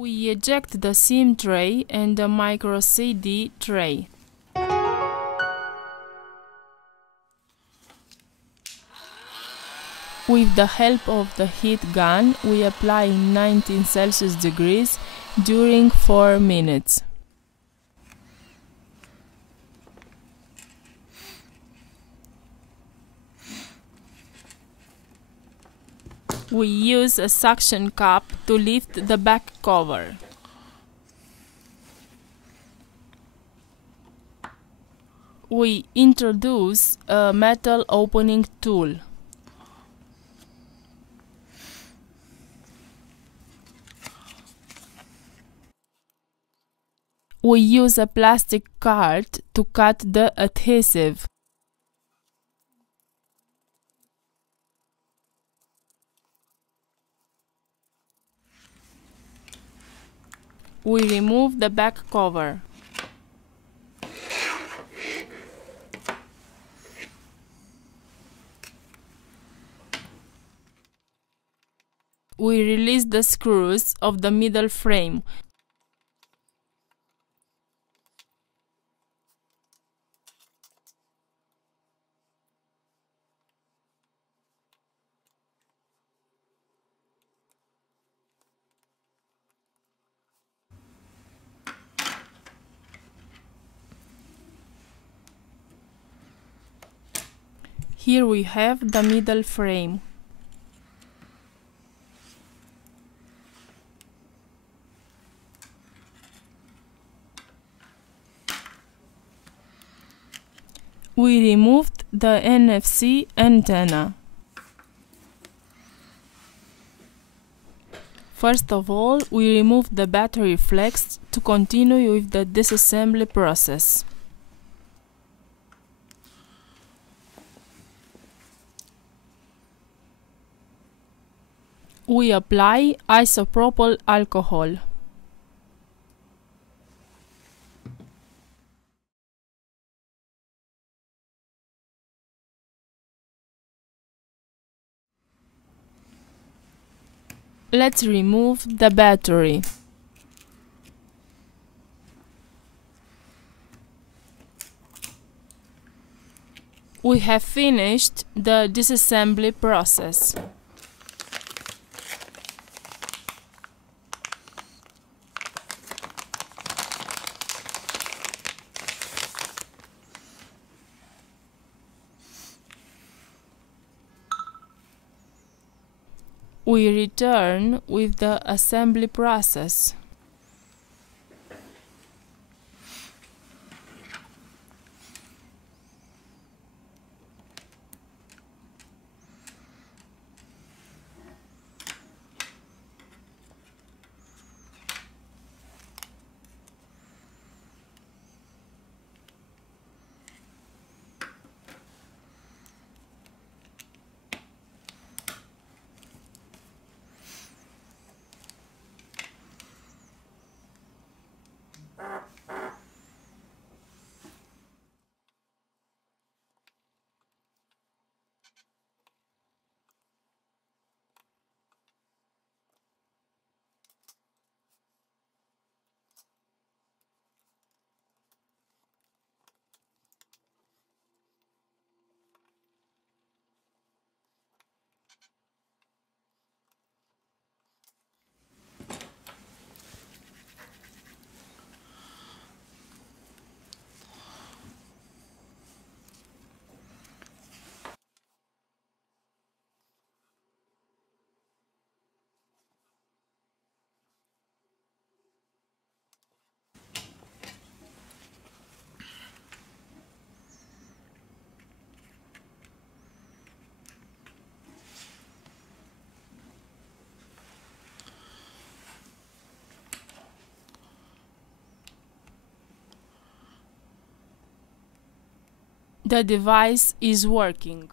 We eject the SIM tray and the micro CD tray. With the help of the heat gun, we apply 19 Celsius degrees during 4 minutes. We use a suction cup to lift the back cover. We introduce a metal opening tool. We use a plastic card to cut the adhesive. We remove the back cover. We release the screws of the middle frame. Here we have the middle frame. We removed the NFC antenna. First of all, we removed the battery flex to continue with the disassembly process. We apply isopropyl alcohol. Let's remove the battery. We have finished the disassembly process. We return with the assembly process. The device is working.